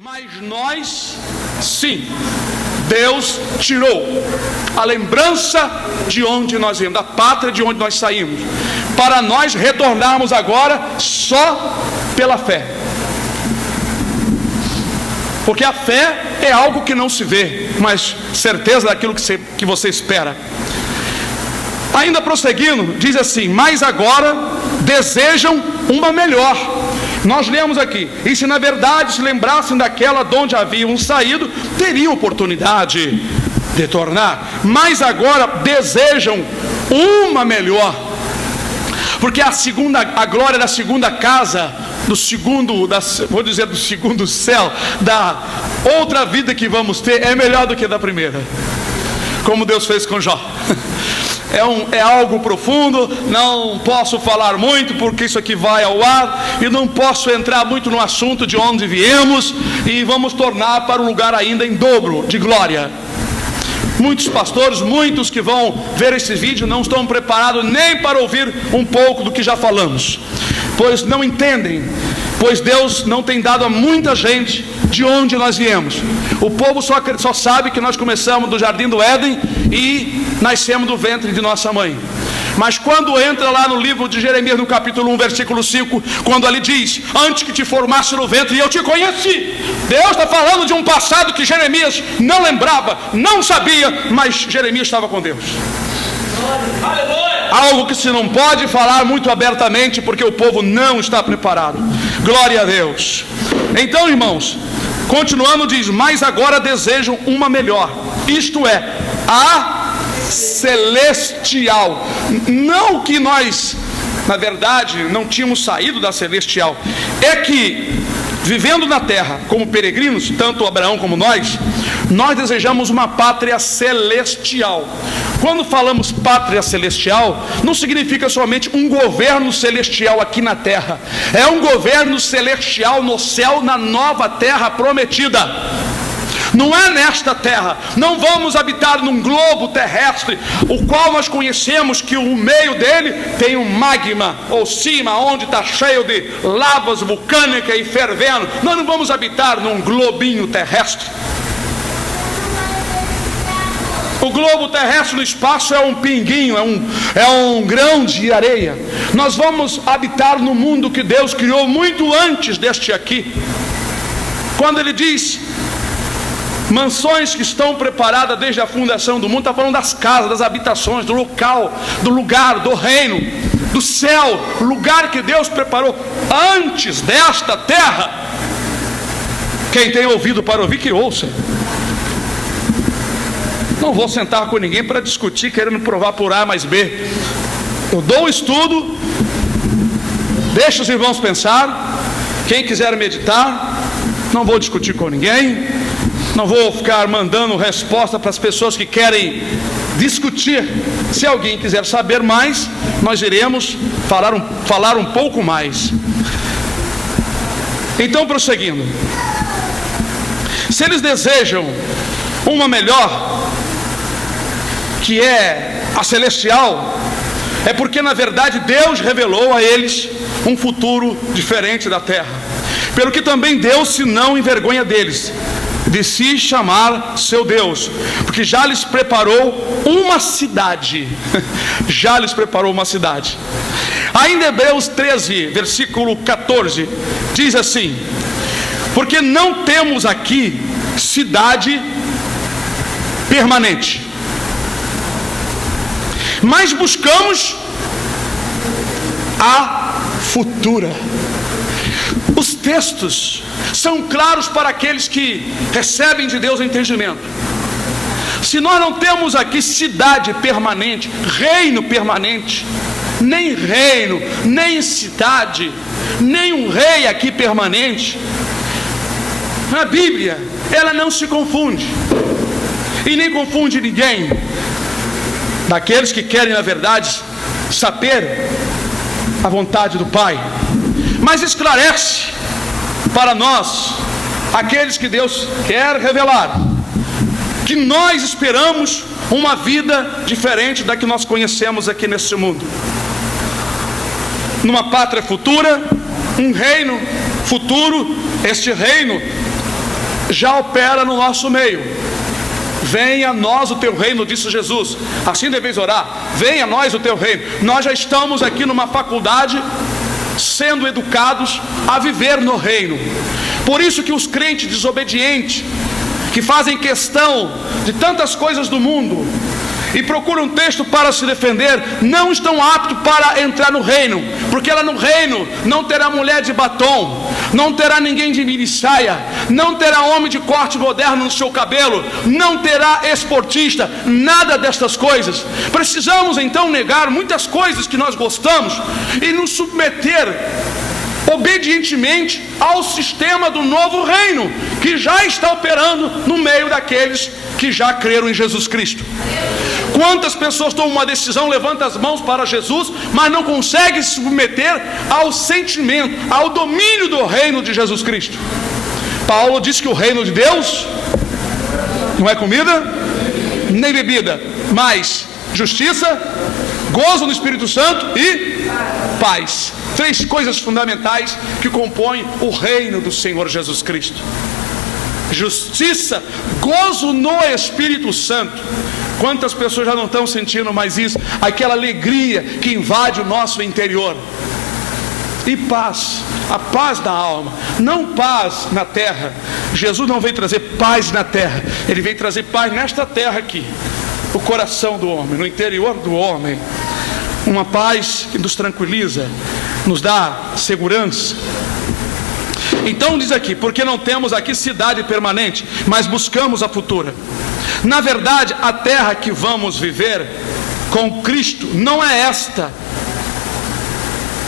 Mas nós, sim, Deus tirou a lembrança de onde nós viemos, da pátria de onde nós saímos, para nós retornarmos agora só pela fé. Porque a fé é algo que não se vê, mas certeza daquilo que você espera. Ainda prosseguindo, diz assim: mas agora desejam uma melhor. Nós lemos aqui: e se na verdade se lembrassem daquela de onde haviam saído, teriam oportunidade de tornar. Mas agora desejam uma melhor, porque a glória da segunda casa, do segundo céu, da outra vida que vamos ter, é melhor do que da primeira, como Deus fez com Jó. É algo profundo, não posso falar muito porque isso aqui vai ao ar, e não posso entrar muito no assunto de onde viemos, e vamos tornar para um lugar ainda em dobro de glória. Muitos pastores, muitos que vão ver esse vídeo não estão preparados nem para ouvir um pouco do que já falamos, pois não entendem, pois Deus não tem dado a muita gente de onde nós viemos. O povo só sabe que nós começamos do jardim do Éden e nascemos do ventre de nossa mãe. Mas quando entra lá no livro de Jeremias, no capítulo 1, versículo 5, quando ali diz: antes que te formasse no ventre eu te conheci. Deus está falando de um passado que Jeremias não lembrava, não sabia, mas Jeremias estava com Deus. Algo que se não pode falar muito abertamente, porque o povo não está preparado. Glória a Deus. Então, irmãos, continuando, diz: mas agora desejam uma melhor, isto é, a celestial. Não que nós, na verdade, não tínhamos saído da celestial, é que vivendo na terra como peregrinos, tanto Abraão como nós desejamos uma pátria celestial. Quando falamos pátria celestial, não significa somente um governo celestial aqui na terra, é um governo celestial no céu, na nova terra prometida. Não é nesta terra, não vamos habitar num globo terrestre, o qual nós conhecemos que o meio dele tem um magma, ou cima, onde está cheio de lavas vulcânicas e fervendo. Nós não vamos habitar num globinho terrestre. O globo terrestre no espaço é um pinguinho, é um grão de areia. Nós vamos habitar no mundo que Deus criou muito antes deste aqui. Quando ele diz mansões que estão preparadas desde a fundação do mundo, está falando das casas, das habitações, do local, do lugar, do reino, do céu, lugar que Deus preparou antes desta terra. Quem tem ouvido para ouvir, que ouça. Não vou sentar com ninguém para discutir, querendo provar por A mais B. Eu dou um estudo, deixo os irmãos pensar. Quem quiser meditar, não vou discutir com ninguém, não vou ficar mandando resposta para as pessoas que querem discutir. Se alguém quiser saber mais, nós iremos falar um pouco mais. Então, prosseguindo, se eles desejam uma melhor, que é a celestial, é porque na verdade Deus revelou a eles um futuro diferente da terra, pelo que também Deus se não envergonha deles, de se chamar seu Deus, porque já lhes preparou uma cidade. Já lhes preparou uma cidade. Ainda Hebreus 13, versículo 14, diz assim: porque não temos aqui cidade permanente, mas buscamos a futura. Os textos são claros para aqueles que recebem de Deus o entendimento. Se nós não temos aqui cidade permanente, reino permanente, nem reino, nem cidade, nem um rei aqui permanente, a Bíblia, ela não se confunde, e nem confunde ninguém, daqueles que querem, na verdade, saber a vontade do Pai, mas esclarece para nós, aqueles que Deus quer revelar, que nós esperamos uma vida diferente da que nós conhecemos aqui nesse mundo, numa pátria futura, um reino futuro. Este reino já opera no nosso meio. Venha a nós o teu reino, disse Jesus, assim deveis orar, venha a nós o teu reino. Nós já estamos aqui numa faculdade, sendo educados a viver no reino. Por isso que os crentes desobedientes, que fazem questão de tantas coisas do mundo e procuram um texto para se defender, não estão aptos para entrar no reino, porque lá no reino não terá mulher de batom, não terá ninguém de mini saia, não terá homem de corte moderno no seu cabelo, não terá esportista, nada destas coisas. Precisamos então negar muitas coisas que nós gostamos e nos submeter obedientemente ao sistema do novo reino, que já está operando no meio daqueles que já creram em Jesus Cristo. Quantas pessoas tomam uma decisão, levantam as mãos para Jesus, mas não conseguem se submeter ao sentimento, ao domínio do reino de Jesus Cristo. Paulo diz que o reino de Deus não é comida nem bebida, mas justiça, gozo no Espírito Santo e paz. 3 coisas fundamentais que compõem o reino do Senhor Jesus Cristo: justiça, gozo no Espírito Santo. Quantas pessoas já não estão sentindo mais isso? Aquela alegria que invade o nosso interior. E paz, a paz da alma, não paz na terra. Jesus não veio trazer paz na terra, Ele veio trazer paz nesta terra aqui, o coração do homem, no interior do homem. Uma paz que nos tranquiliza, nos dá segurança. Então diz aqui, porque não temos aqui cidade permanente, mas buscamos a futura. Na verdade, a terra que vamos viver com Cristo não é esta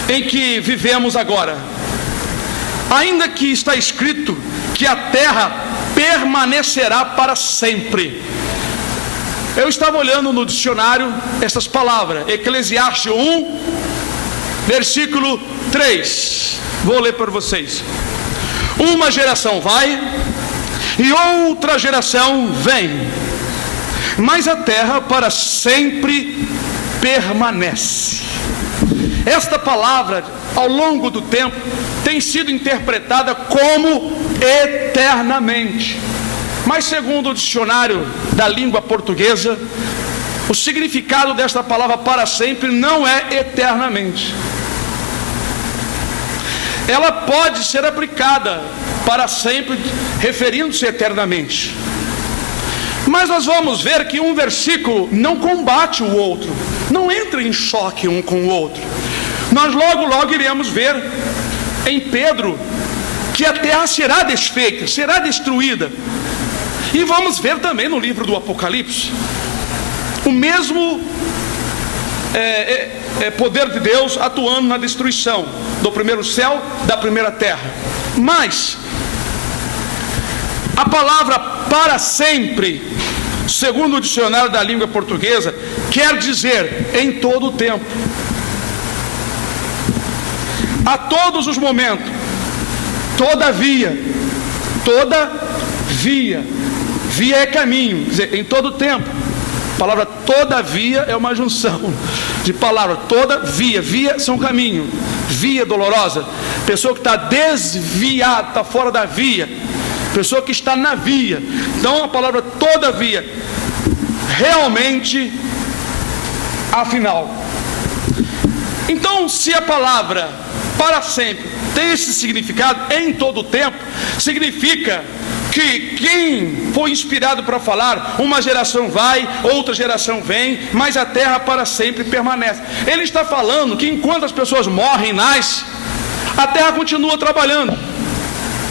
em que vivemos agora. Ainda que está escrito que a terra permanecerá para sempre. Eu estava olhando no dicionário essas palavras, Eclesiastes 1, versículo 3. Vou ler para vocês. Uma geração vai e outra geração vem, mas a terra para sempre permanece. Esta palavra, ao longo do tempo, tem sido interpretada como eternamente. Mas segundo o dicionário da língua portuguesa, o significado desta palavra para sempre não é eternamente. Ela pode ser aplicada para sempre, referindo-se eternamente. Mas nós vamos ver que um versículo não combate o outro, não entra em choque um com o outro. Nós logo iremos ver em Pedro que a terra será desfeita, será destruída. E vamos ver também no livro do Apocalipse o mesmo poder de Deus atuando na destruição do primeiro céu, da primeira terra. Mas a palavra para sempre, segundo o dicionário da língua portuguesa, quer dizer em todo o tempo, a todos os momentos, todavia, via é caminho, quer dizer, em todo o tempo. A palavra todavia é uma junção de palavra, via são caminho, via dolorosa, pessoa que está desviada, está fora da via, pessoa que está na via. Então a palavra todavia, realmente, afinal. Então, se a palavra para sempre tem esse significado em todo o tempo, significa que quem foi inspirado para falar, uma geração vai, outra geração vem, mas a terra para sempre permanece. Ele está falando que enquanto as pessoas morrem e nascem, a terra continua trabalhando.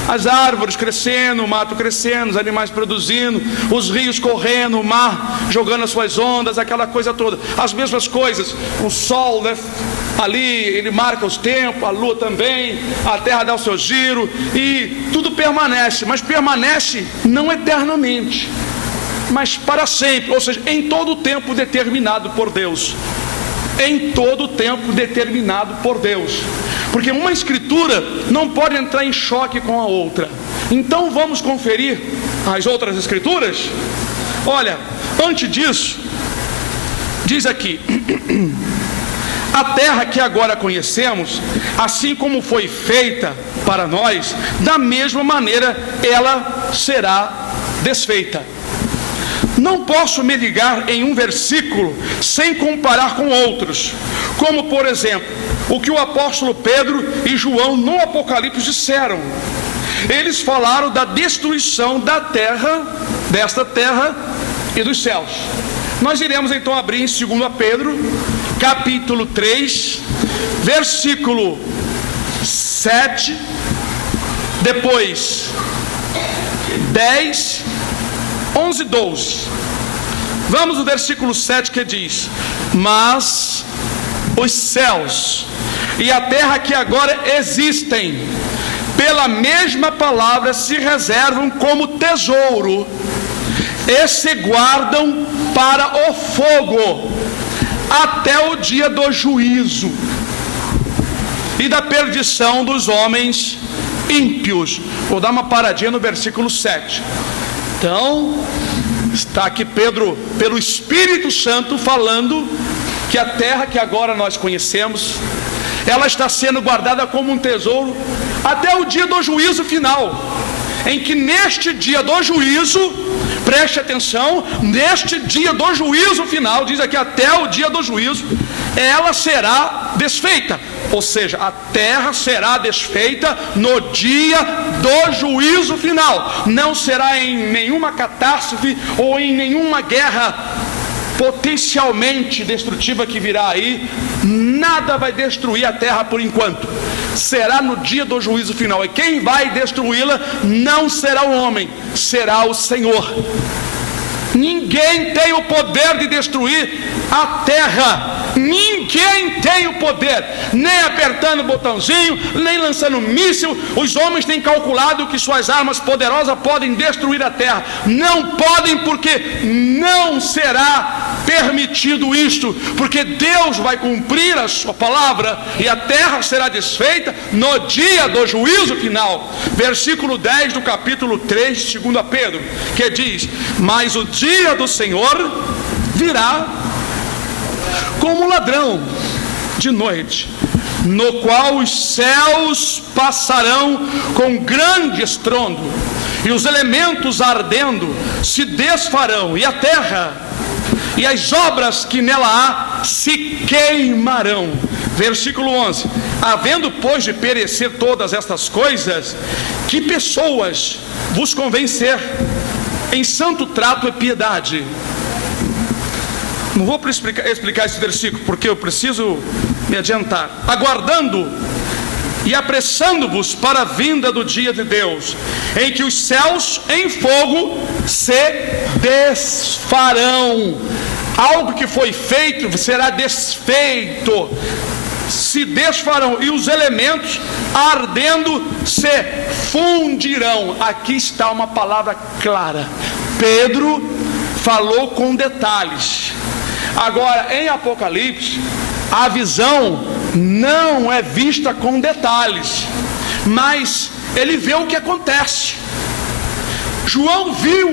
As árvores crescendo, o mato crescendo, os animais produzindo, os rios correndo, o mar jogando as suas ondas, aquela coisa toda. As mesmas coisas, o sol, né, ali ele marca os tempos, a lua também, a terra dá o seu giro e tudo permanece, mas permanece não eternamente, mas para sempre, ou seja, em todo o tempo determinado por Deus. em todo o tempo determinado por Deus, porque uma escritura não pode entrar em choque com a outra. Então vamos conferir as outras escrituras. Olha, antes disso, diz aqui: a terra que agora conhecemos, assim como foi feita para nós, da mesma maneira ela será desfeita. Não posso me ligar em um versículo sem comparar com outros, como por exemplo, o que o apóstolo Pedro e João no Apocalipse disseram. Eles falaram da destruição da terra, desta terra e dos céus. Nós iremos então abrir em 2 Pedro, capítulo 3, versículo 7, depois 10, 11 e 12. Vamos no versículo 7, que diz: mas os céus e a terra que agora existem, pela mesma palavra se reservam como tesouro e se guardam para o fogo, até o dia do juízo e da perdição dos homens ímpios. Vou dar uma paradinha no versículo 7. Então, está aqui Pedro, pelo Espírito Santo, falando que a terra que agora nós conhecemos, ela está sendo guardada como um tesouro até o dia do juízo final, em que neste dia do juízo, preste atenção, neste dia do juízo final, diz aqui até o dia do juízo, ela será desfeita. Ou seja, a terra será desfeita no dia do juízo final. Não será em nenhuma catástrofe ou em nenhuma guerra potencialmente destrutiva que virá aí. Nada vai destruir a terra por enquanto. Será no dia do juízo final. E quem vai destruí-la não será o homem, será o Senhor. Ninguém tem o poder de destruir a terra. Ninguém tem o poder, nem apertando o botãozinho, nem lançando míssil. Os homens têm calculado que suas armas poderosas podem destruir a terra. Não podem, porque não será permitido isto, porque Deus vai cumprir a sua palavra e a terra será desfeita no dia do juízo final. Versículo 10 do capítulo 3 de 2 Pedro, que diz: mas o dia do Senhor virá como ladrão de noite, no qual os céus passarão com grande estrondo, e os elementos ardendo se desfarão, e a terra e as obras que nela há se queimarão. Versículo 11: havendo pois de perecer todas estas coisas, que pessoas vos convém ser em santo trato e piedade. Não vou explicar esse versículo, porque eu preciso me adiantar. Aguardando e apressando-vos para a vinda do dia de Deus, em que os céus em fogo se desfarão. Algo que foi feito será desfeito, se desfarão, e os elementos ardendo se fundirão. Aqui está uma palavra clara. Pedro falou com detalhes. Agora, em Apocalipse, a visão não é vista com detalhes, mas ele vê o que acontece. João viu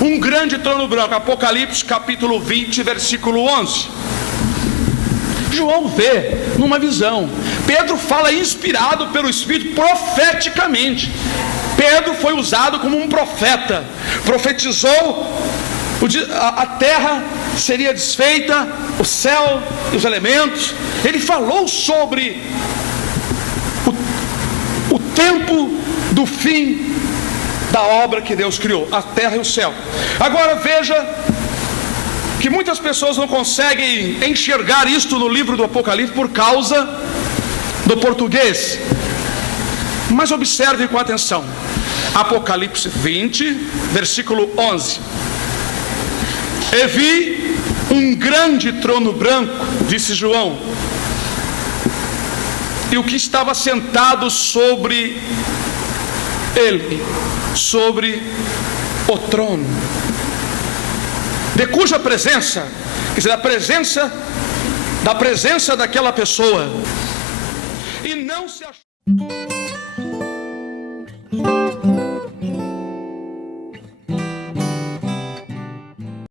um grande trono branco, Apocalipse capítulo 20, versículo 11. João vê numa visão. Pedro fala inspirado pelo Espírito profeticamente. Pedro foi usado como um profeta, profetizou a terra seria desfeita, o céu e os elementos. Ele falou sobre o tempo do fim da obra que Deus criou, a terra e o céu. Agora veja que muitas pessoas não conseguem enxergar isto no livro do Apocalipse por causa do português. Mas observe com atenção. Apocalipse 20, versículo 11. E vi um grande trono branco, disse João, e o que estava sentado sobre ele, sobre o trono, de cuja presença, quer dizer, a presença da presença daquela pessoa e não se achou.